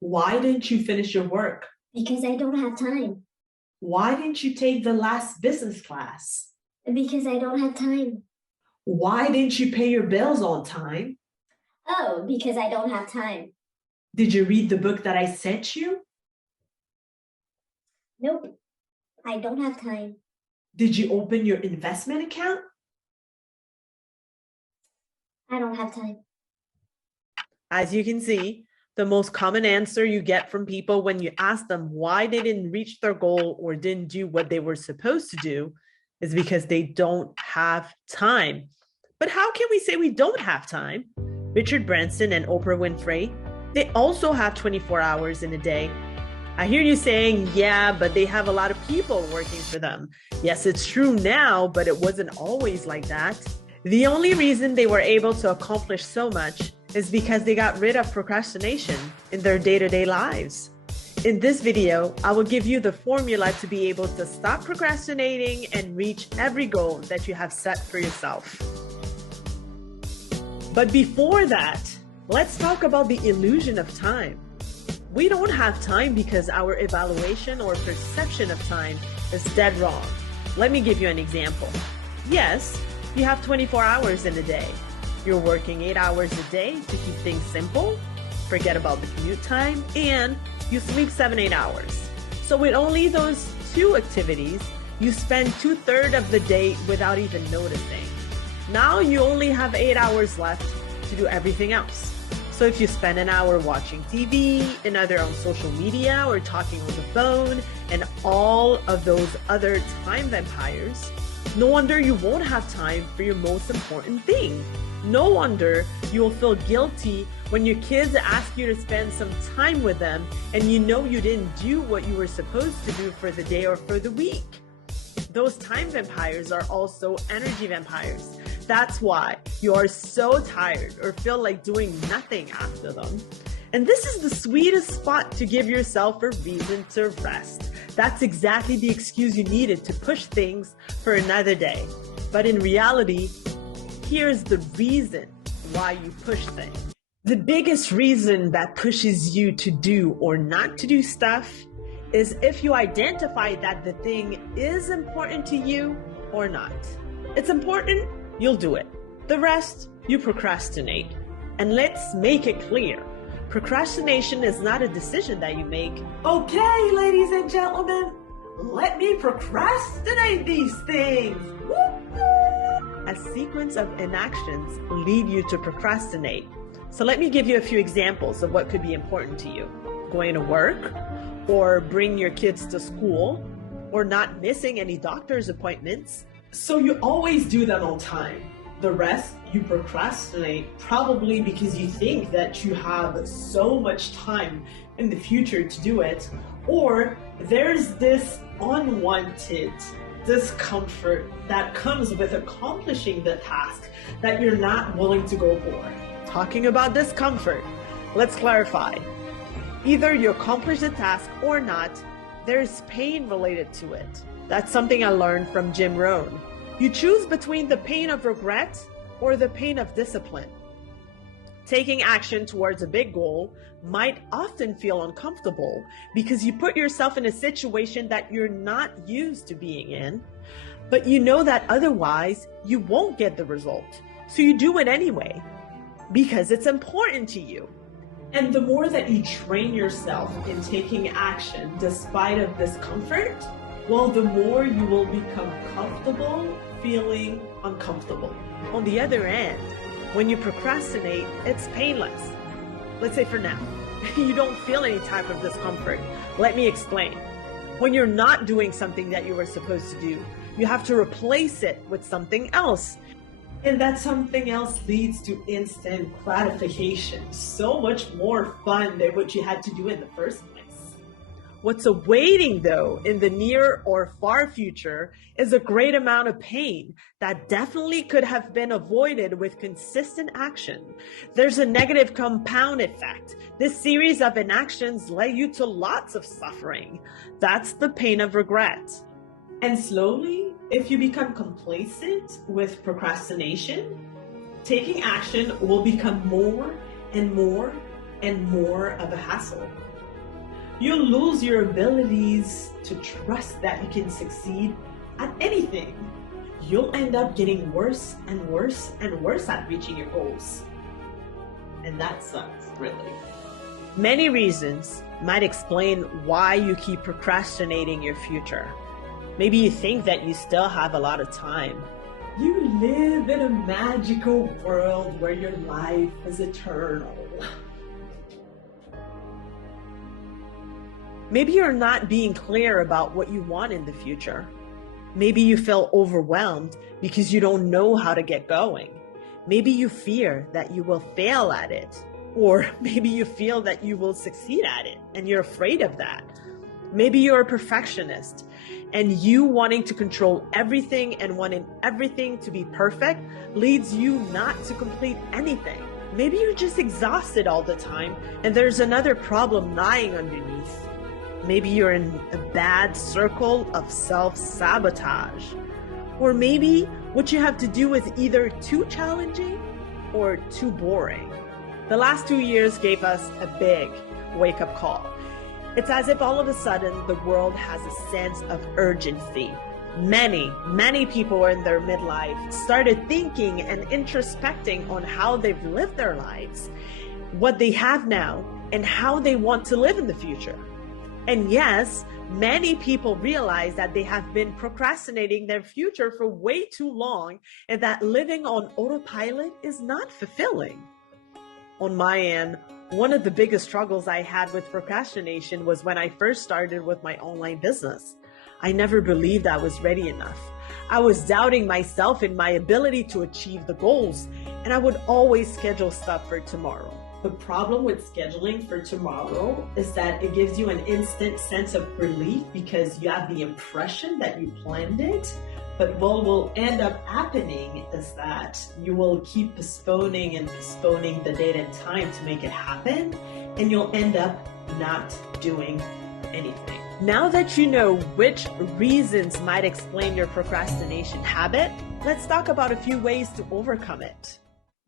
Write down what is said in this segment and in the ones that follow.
Why didn't you finish your work? Because I don't have time. Why didn't you take the last business class? Because I don't have time. Why didn't you pay your bills on time? Oh, because I don't have time. Did you read the book that I sent you? Nope, I don't have time. Did you open your investment account? I don't have time. As you can see, the most common answer you get from people when you ask them why they didn't reach their goal or didn't do what they were supposed to do is because they don't have time. But how can we say we don't have time? Richard Branson and Oprah Winfrey, they also have 24 hours in a day. I hear you saying, yeah, but they have a lot of people working for them. Yes, it's true now, but it wasn't always like that. The only reason they were able to accomplish so much is because they got rid of procrastination in their day-to-day lives. In this video, I will give you the formula to be able to stop procrastinating and reach every goal that you have set for yourself. But before that, let's talk about the illusion of time. We don't have time because our evaluation or perception of time is dead wrong. Let me give you an example. Yes, you have 24 hours in a day. You're working 8 hours a day to keep things simple, forget about the commute time, and you sleep 7-8 hours. So with only those two activities, you spend 2/3 of the day without even noticing. Now you only have 8 hours left to do everything else. So if you spend an hour watching TV, another on social media or talking on the phone, and all of those other time vampires, no wonder you won't have time for your most important thing. No wonder you will feel guilty when your kids ask you to spend some time with them and you know you didn't do what you were supposed to do for the day or for the week. Those time vampires are also energy vampires. That's why you are so tired or feel like doing nothing after them. And this is the sweetest spot to give yourself a reason to rest. That's exactly the excuse you needed to push things for another day. But in reality, here's the reason why you push things. The biggest reason that pushes you to do or not to do stuff is if you identify that the thing is important to you or not. It's important, you'll do it. The rest, you procrastinate. And let's make it clear. Procrastination is not a decision that you make. Okay, ladies and gentlemen, let me procrastinate these things. A sequence of inactions lead you to procrastinate. So let me give you a few examples of what could be important to you. Going to work, or bring your kids to school, or not missing any doctor's appointments. So you always do them on time. The rest, you procrastinate, probably because you think that you have so much time in the future to do it, or there's this unwanted discomfort that comes with accomplishing the task that you're not willing to go for. Talking about discomfort, let's clarify. Either you accomplish the task or not, there's pain related to it. That's something I learned from Jim Rohn. You choose between the pain of regret or the pain of discipline. Taking action towards a big goal might often feel uncomfortable because you put yourself in a situation that you're not used to being in, but you know that otherwise you won't get the result. So you do it anyway because it's important to you. And the more that you train yourself in taking action despite of discomfort, well, the more you will become comfortable feeling uncomfortable. On the other end, when you procrastinate, it's painless. Let's say for now, you don't feel any type of discomfort. Let me explain. When you're not doing something that you were supposed to do, you have to replace it with something else. And that something else leads to instant gratification. So much more fun than what you had to do in the first place. What's awaiting, though, in the near or far future is a great amount of pain that definitely could have been avoided with consistent action. There's a negative compound effect. This series of inactions led you to lots of suffering. That's the pain of regret. And slowly, if you become complacent with procrastination, taking action will become more and more and more of a hassle. You'll lose your abilities to trust that you can succeed at anything. You'll end up getting worse and worse and worse at reaching your goals. And that sucks, really. Many reasons might explain why you keep procrastinating your future. Maybe you think that you still have a lot of time. You live in a magical world where your life is eternal. Maybe you're not being clear about what you want in the future. Maybe you feel overwhelmed because you don't know how to get going. Maybe you fear that you will fail at it. Or maybe you feel that you will succeed at it and you're afraid of that. Maybe you're a perfectionist and you wanting to control everything and wanting everything to be perfect leads you not to complete anything. Maybe you're just exhausted all the time and there's another problem lying underneath. Maybe you're in a bad circle of self-sabotage. Or maybe what you have to do is either too challenging or too boring. The last 2 years gave us a big wake-up call. It's as if all of a sudden the world has a sense of urgency. Many people in their midlife started thinking and introspecting on how they've lived their lives, what they have now, and how they want to live in the future. And yes, many people realize that they have been procrastinating their future for way too long and that living on autopilot is not fulfilling. On my end, one of the biggest struggles I had with procrastination was when I first started with my online business. I never believed I was ready enough. I was doubting myself and my ability to achieve the goals, and I would always schedule stuff for tomorrow. The problem with scheduling for tomorrow is that it gives you an instant sense of relief because you have the impression that you planned it. But what will end up happening is that you will keep postponing and postponing the date and time to make it happen, and you'll end up not doing anything. Now that you know which reasons might explain your procrastination habit, let's talk about a few ways to overcome it.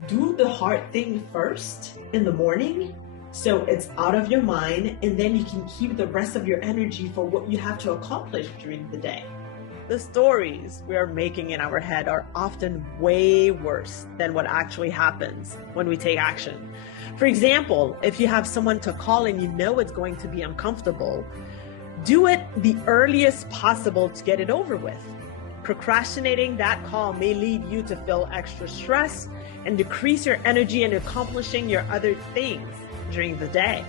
Do the hard thing first in the morning, so it's out of your mind, and then you can keep the rest of your energy for what you have to accomplish during the day. The stories we are making in our head are often way worse than what actually happens when we take action. For example, if you have someone to call and you know it's going to be uncomfortable, do it the earliest possible to get it over with. Procrastinating that call may lead you to feel extra stress and decrease your energy in accomplishing your other things during the day.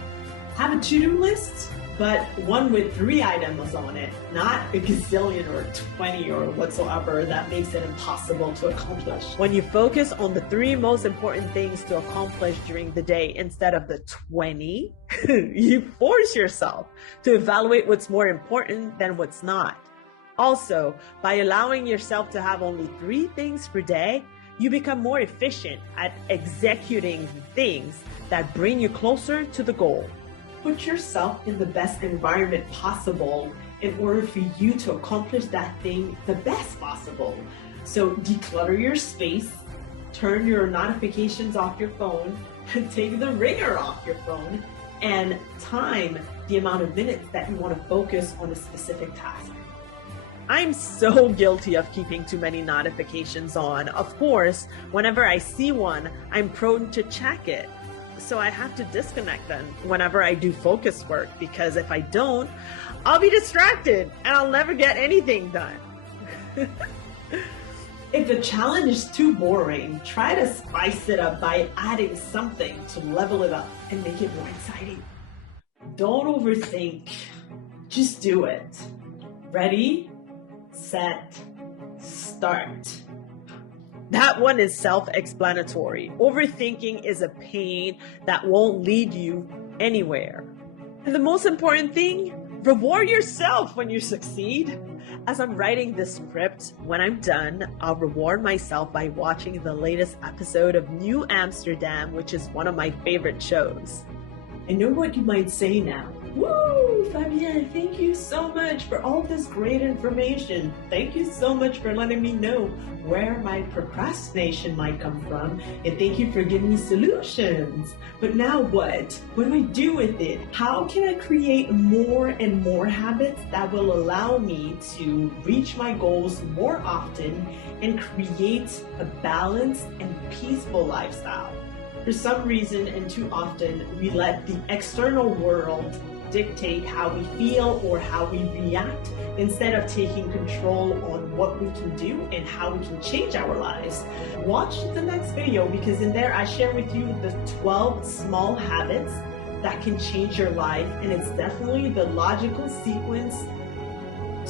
Have a to-do list, but one with 3 items on it, not a gazillion or 20 or whatsoever that makes it impossible to accomplish. When you focus on the 3 most important things to accomplish during the day instead of the 20, you force yourself to evaluate what's more important than what's not. Also, by allowing yourself to have only 3 things per day, you become more efficient at executing the things that bring you closer to the goal. Put yourself in the best environment possible in order for you to accomplish that thing the best possible. So declutter your space, turn your notifications off your phone, take the ringer off your phone, and time the amount of minutes that you want to focus on a specific task. I'm so guilty of keeping too many notifications on. Of course, whenever I see one, I'm prone to check it. So I have to disconnect them whenever I do focus work, because if I don't, I'll be distracted and I'll never get anything done. If the challenge is too boring, try to spice it up by adding something to level it up and make it more exciting. Don't overthink, just do it. Ready, set, start. That one is self-explanatory. Overthinking is a pain that won't lead you anywhere. And the most important thing, reward yourself when you succeed. As I'm writing this script, when I'm done, I'll reward myself by watching the latest episode of New Amsterdam, which is one of my favorite shows. I know what you might say now. Woo! Woo, Fabienne, thank you so much for all this great information. Thank you so much for letting me know where my procrastination might come from, and thank you for giving me solutions. But now what? What do I do with it? How can I create more and more habits that will allow me to reach my goals more often and create a balanced and peaceful lifestyle? For some reason, and too often, we let the external world dictate how we feel or how we react instead of taking control on what we can do and how we can change our lives. Watch the next video, because in there I share with you the 12 small habits that can change your life, and it's definitely the logical sequence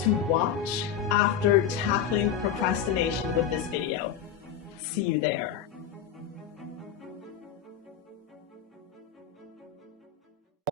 to watch after tackling procrastination with this video. See you there.